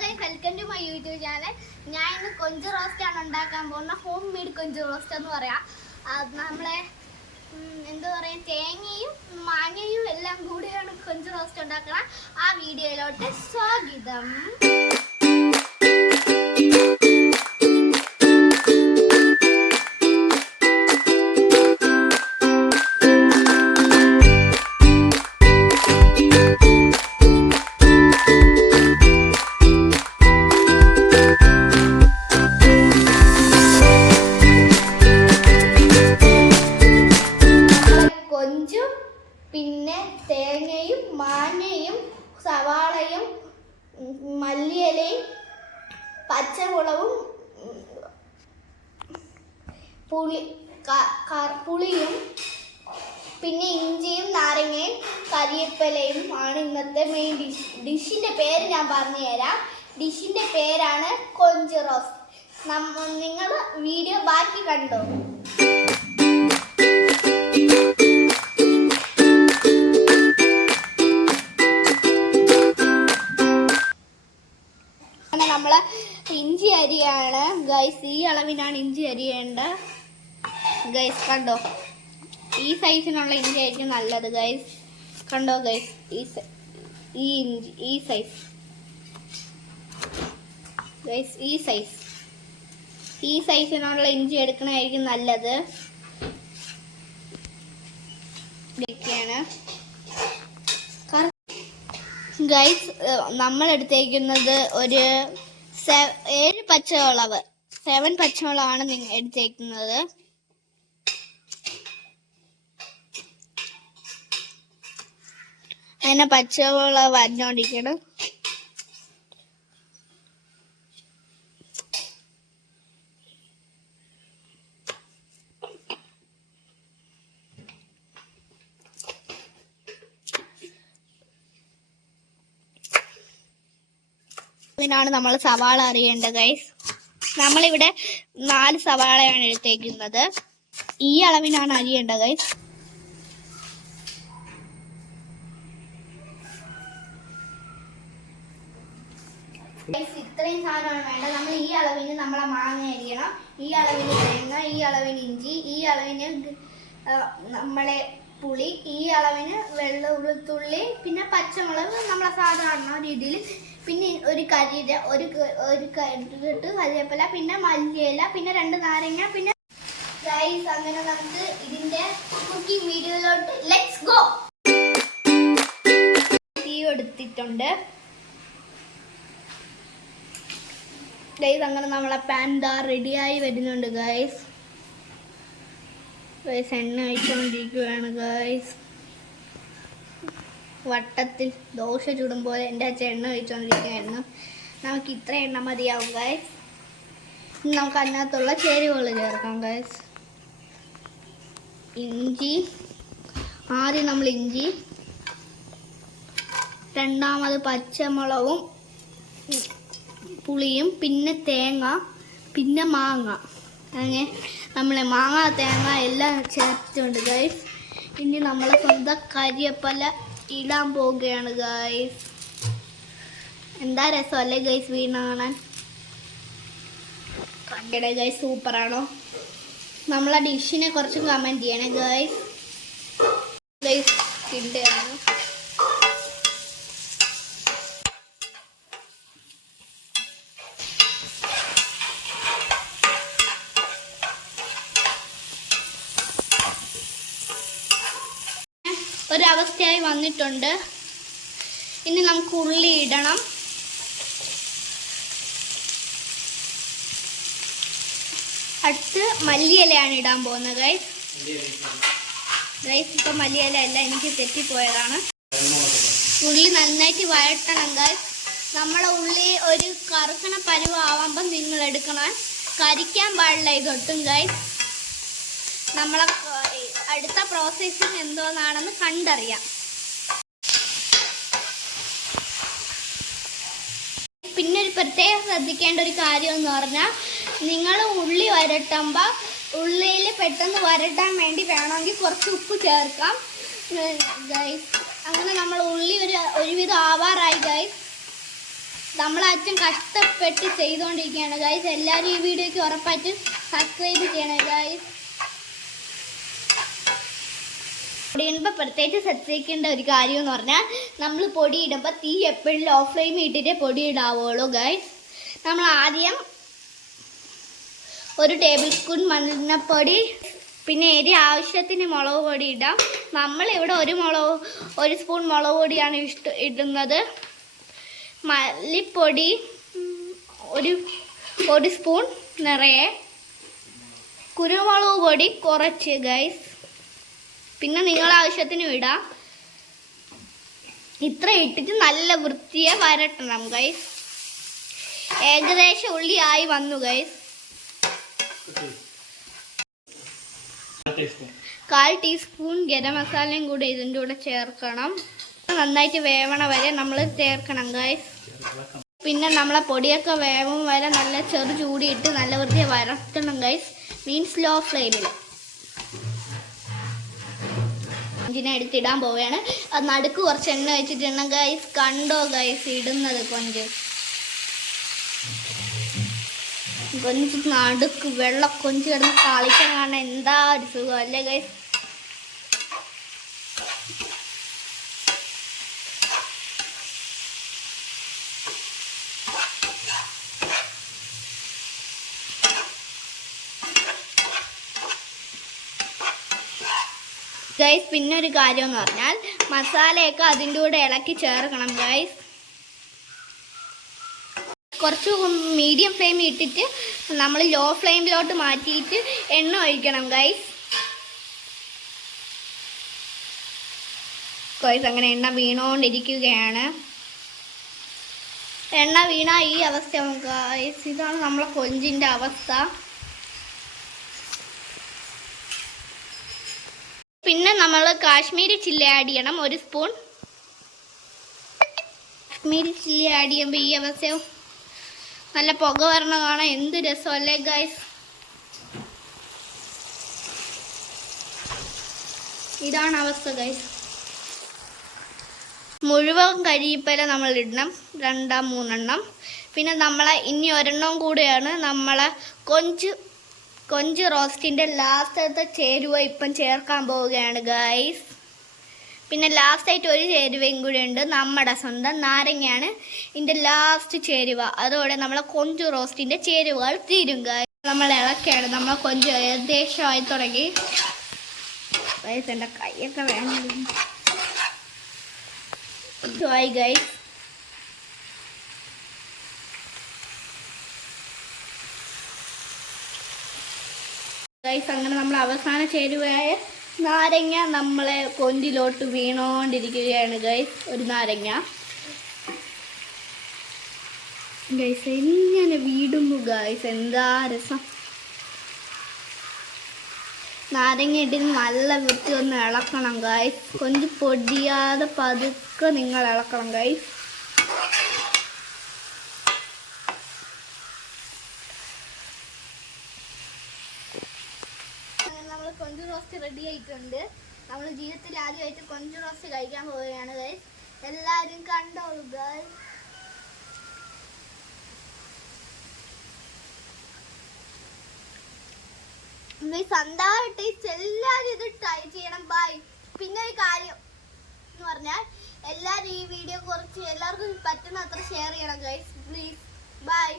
Guys, welcome to my YouTube channel. ഞാൻ ഇന്ന് കൊഞ്ച് റോസ്റ്റാണ് ഉണ്ടാക്കാൻ പോകുന്ന ഹോം മെയ്ഡ് കൊഞ്ച് റോസ്റ്റ് എന്ന് പറയാം. നമ്മളെ എന്താ പറയുക, തേങ്ങയും മാങ്ങയും എല്ലാം കൂടിയാണ് കൊഞ്ച് റോസ്റ്റ് ഉണ്ടാക്കണം. ആ വീഡിയോയിലോട്ട് സ്വാഗതം. പിന്നെ തേങ്ങയും മാങ്ങയും സവാളയും മല്ലിയിലയും പച്ചമുളകും പുളിയും പിന്നെ ഇഞ്ചിയും നാരങ്ങയും കരിവേപ്പിലയും ആണ് ഇന്നത്തെ മെയിൻ ഡിഷ്. ഡിഷിൻ്റെ പേര് ഞാൻ പറഞ്ഞു തരാം. ഡിഷിൻ്റെ പേരാണ് കൊഞ്ച് റോസ്റ്റ്. നിങ്ങൾ വീഡിയോ ബാക്കി കണ്ടോ. നമ്മള് ഇഞ്ചി അരിയാണ് ഗൈസ്. ഈ അളവിനാണ് ഇഞ്ചി അരിയേണ്ടത് ഗൈസ്. കണ്ടോ, ഈ സൈസിനുള്ള ഇഞ്ചി ആയിരിക്കും നല്ലത് ഗൈസ്. കണ്ടോ ഗൈസ്, ഈ ഇഞ്ചി ഈ സൈസ് ഗൈസ്, ഈ സൈസിനുള്ള ഇഞ്ചി എടുക്കണമായിരിക്കും നല്ലത്. ഗൈസ്, നമ്മൾ എടുത്തേക്കുന്നത് ഒരു 7 പച്ചമുളക്, 7 പച്ചമുളകാണ് നിങ്ങൾ എടുത്തേക്കുന്നത്. അങ്ങനെ പച്ചമുളക് വരഞ്ഞോണ്ടിരിക്കണം. ഇതിനാണ് നമ്മൾ സവാള അറിയേണ്ടത് ഗൈസ്. നമ്മളിവിടെ 4 സവാളയാണ് എടുത്തേക്കുന്നത്. ഈ അളവിനാണ് അരിയേണ്ടത് ഗൈസ്. ഇത്രയും സാധനമാണ് വേണ്ടത്. നമ്മൾ ഈ അളവിന് നമ്മളെ മാങ്ങ അരിയണം, ഈ അളവിന് തേങ്ങ, ഈ അളവിന് ഇഞ്ചി, ഈ അളവിന് നമ്മളെ പുളി, ഈ അളവിന് വെളുത്തുള്ളി, പിന്നെ പച്ചമുളക് നമ്മളെ സാധാരണ രീതിയിൽ, പിന്നെ ഒരു കെട്ട് കരിവേപ്പില, പിന്നെ മല്ലിയില, പിന്നെ 2 നാരങ്ങ, പിന്നെ ഗൈസ്. അങ്ങനെ നമുക്ക് ഇതിന്റെ കുക്കിംഗ് വീഡിയോയിലോട്ട് ലെറ്റ്സ് ഗോ. തീ എടുത്തിട്ടുണ്ട് ഗൈസ്. അങ്ങനെ നമ്മളെ പാൻ റെഡിയായി വരുന്നുണ്ട് ഗൈസ്. എണ്ണ ഒഴിച്ചുകൊണ്ടിരിക്കുകയാണ് ഗൈസ്. വട്ടത്തിൽ ദോശ ചുടുമ്പോൾ എൻ്റെ അച്ഛൻ എണ്ണ ഒഴിച്ചുകൊണ്ടിരിക്കുകയായിരുന്നു. നമുക്ക് ഇത്ര എണ്ണ മതിയാവും ഗൈസ്. നമുക്ക് അതിനകത്തുള്ള ചേരുവകൾ ചേർക്കാം ഗൈസ്. ഇഞ്ചി ആദ്യം നമ്മൾ ഇഞ്ചി, രണ്ടാമത് പച്ചമുളകും പുളിയും, പിന്നെ തേങ്ങ, പിന്നെ മാങ്ങ. അങ്ങനെ നമ്മളെ മാങ്ങ തേങ്ങ എല്ലാം ചേർത്തിട്ടുണ്ട് ഗൈസ്. ഇനി നമ്മൾ സ്വന്തം കരിവേപ്പില ഇടാൻ പോവുകയാണ് ഗൈസ്. എന്താ രസമല്ലേ ഗൈസ് വീണ് കാണാൻ. കണ്ടേ ഗൈസ്, സൂപ്പറാണോ? നമ്മളെ ഡിഷിനെ കുറച്ച് കമൻറ്റ് ചെയ്യണേ ഗൈസ്. ഗൈസ് കിട്ടുകയാണ്. ഒരവസ്ഥയായി വന്നിട്ടുണ്ട്. ഇനി നമുക്ക് ഉള്ളി ഇടണം. അടുത്ത് മല്ലിയിലയാണ് ഇടാൻ പോകുന്നത് ഗൈസ്. ഇപ്പം മല്ലിയില അല്ല, എനിക്ക് തെറ്റിപ്പോയതാണ്. ഉള്ളി നന്നായിട്ട് വഴട്ടണം ഗൈസ്. നമ്മളെ ഉള്ളി ഒരു കറുക്കണ പരുവാകുമ്പം നിങ്ങൾ എടുക്കണം, കരിക്കാൻ പാടില്ല ഇതൊട്ടും ഗൈസ്. നമ്മളെ അടുത്ത പ്രോസസ്സിങ് എന്തോന്നാണെന്ന് കണ്ടറിയാം. പിന്നെ ഒരു പ്രത്യേകം ശ്രദ്ധിക്കേണ്ട ഒരു കാര്യം എന്ന് പറഞ്ഞാൽ, നിങ്ങൾ ഉള്ളി വരട്ടുമ്പോൾ ഉള്ളിയിൽ പെട്ടെന്ന് വരട്ടാൻ വേണ്ടി വേണമെങ്കിൽ കുറച്ച് ഉപ്പ് ചേർക്കാം ഗൈസ്. അങ്ങനെ നമ്മൾ ഉള്ളി ഒരുവിധം ആവാറായി ഗൈസ്. നമ്മളെ അച്ഛൻ കഷ്ടപ്പെട്ട് ചെയ്തുകൊണ്ടിരിക്കുകയാണ് ഗൈസ്. എല്ലാവരും ഈ വീഡിയോയ്ക്ക് ഉറപ്പായിട്ട് സബ്സ്ക്രൈബ് ചെയ്യണം ഗൈസ്. പൊടി ഇടുമ്പോൾ പ്രത്യേകിച്ച് ശ്രദ്ധിക്കേണ്ട ഒരു കാര്യം എന്ന് പറഞ്ഞാൽ നമ്മൾ പൊടി ഇടുമ്പോൾ തീ എപ്പോഴും ലോ ഫ്ലെയിമിൽ ഇട്ടിട്ടേ പൊടി ഇടാവുള്ളൂ ഗൈസ്. നമ്മൾ ആദ്യം 1 ടേബിൾ സ്പൂൺ മഞ്ഞൾപ്പൊടി, പിന്നെ എരി ആവശ്യത്തിന് മുളക് പൊടി ഇടാം. നമ്മളിവിടെ 1 സ്പൂൺ മുളക് പൊടിയാണ് ഇടുന്നത്. മല്ലിപ്പൊടി 1 സ്പൂൺ നിറയെ, കുരുമുളക് പൊടി കുറച്ച് ഗൈസ്, പിന്നെ നിങ്ങളുടെ ആവശ്യത്തിന് ഇടാം. ഇത്ര ഇട്ടിട്ട് നല്ല വൃത്തിയെ വരട്ടണം ഗൈസ്. ഏകദേശം ഉള്ളി ആയി വന്നു ഗൈസ്. 1/4 ടീസ്പൂൺ ഗരം മസാലയും കൂടെ ഇതിൻ്റെ കൂടെ ചേർക്കണം. നന്നായിട്ട് വേവണ വരെ നമ്മൾ ചേർക്കണം ഗൈസ്. പിന്നെ നമ്മളെ പൊടിയൊക്കെ വേവും വരെ നല്ല ചെറു ചൂടിയിട്ട് നല്ല വൃത്തിയെ വരട്ടണം ഗൈസ്. മീൻസ് ലോ ഫ്ലെയിമിൽ. കൊഞ്ചിനെ എടുത്തിടാൻ പോവുകയാണ്. അത് നടുക്ക് കുറച്ച് എണ്ണ വെച്ചിട്ടുണ്ടെങ്കിൽ ഗൈസ് കണ്ടോ ഗൈസ് ഇടുന്നത് കൊഞ്ച് നടുക്ക് കൊഞ്ച് കിടന്ന് കളിക്കാൻ കാണാൻ എന്താ ഒരു സുഖം അല്ലേ ഗൈസ്. ഗൈസ് പിന്നെ ഒരു കാര്യം എന്ന് പറഞ്ഞാൽ മസാലയൊക്കെ അതിൻ്റെ കൂടെ ഇളക്കി ചേർക്കണം ഗൈസ്. കുറച്ച് മീഡിയം ഫ്ലെയിമിൽ ഇട്ടിട്ട് നമ്മൾ ലോ ഫ്ലെയിമിലോട്ട് മാറ്റിയിട്ട് എണ്ണ ഒഴിക്കണം ഗൈസ്. അങ്ങനെ എണ്ണ വീണുകൊണ്ടിരിക്കുകയാണ്. എണ്ണ വീണ ഈ അവസ്ഥ ഗൈസ്. ഇതാണ് നമ്മളെ കൊഞ്ചിൻ്റെ അവസ്ഥ. പിന്നെ നമ്മൾ കാശ്മീരി ചില്ലി ആഡ് ചെയ്യണം. 1 സ്പൂൺ കാശ്മീരി ചില്ലി ആഡ് ചെയ്യുമ്പോൾ ഈ അവസ്ഥ നല്ല പുക വരണ കാണാൻ എന്ത് രസമല്ലേ ഗൈസ്. ഇതാണ് അവസ്ഥ ഗൈസ്. മുഴുവൻ കരിയിപ്പല നമ്മൾ ഇടണം, 2-3 എണ്ണം. പിന്നെ നമ്മളെ ഇനി 1 എണ്ണം കൂടെയാണ് നമ്മളെ കൊഞ്ച് റോസ്റ്റിൻ്റെ ലാസ്റ്റത്തെ ചേരുവ ഇപ്പം ചേർക്കാൻ പോവുകയാണ് ഗൈസ്. പിന്നെ ലാസ്റ്റായിട്ട് ഒരു ചേരുവയും കൂടെ ഉണ്ട്, നമ്മുടെ സ്വന്തം നാരങ്ങയാണ് ഇതിൻ്റെ ലാസ്റ്റ് ചേരുവ. അതോടെ നമ്മളെ കൊഞ്ച് റോസ്റ്റിൻ്റെ ചേരുവകൾ തീരും ഗൈസ്. നമ്മൾ ഇളക്കുകയാണ്. നമ്മൾ കൊഞ്ച് ഏകദേശമായി തുടങ്ങി ഗൈസ്. എൻ്റെ കൈയൊക്കെ വേണം ഗൈസ്. ഗൈസ് അങ്ങനെ നമ്മൾ അവസാന ചേരുവയായ നാരങ്ങ നമ്മളെ കൊഞ്ചിലോട്ട് വീണോണ്ടിരിക്കുകയാണ് ഗൈസ്. ഒരു നാരങ്ങ ഗൈസ് എങ്ങനെ വീടുന്നു ഗൈസ്. എന്താ രസം. നാരങ്ങ ഇട്ടിന് നല്ല വൃത്തി ഒന്ന് ഇളക്കണം ഗൈസ്. കൊഞ്ച് പൊടിയാതെ പതുക്കെ നിങ്ങൾ ഇളക്കണം ഗൈസ്. കൊഞ്ച് റോസ്റ്റ് റെഡി ആയിട്ടുണ്ട്. നമ്മൾ ജീവിതത്തിൽ ആദ്യമായിട്ട് കൊഞ്ച് റോസ്റ്റ് കഴിക്കാൻ പോവുകയാണ് ഗൈസ്. എല്ലാവരും കണ്ടോളൂ ഗൈസ്. സ്വന്തമായിട്ട് എല്ലാവരും ഇത് ട്രൈ ചെയ്യണം. ബൈ. പിന്നെ ഒരു കാര്യം എന്ന് പറഞ്ഞാൽ എല്ലാവരും ഈ വീഡിയോ കുറച്ച് എല്ലാവർക്കും പറ്റുന്ന അത്ര ഷെയർ ചെയ്യണം ഗൈസ് പ്ലീസ്. ബൈ.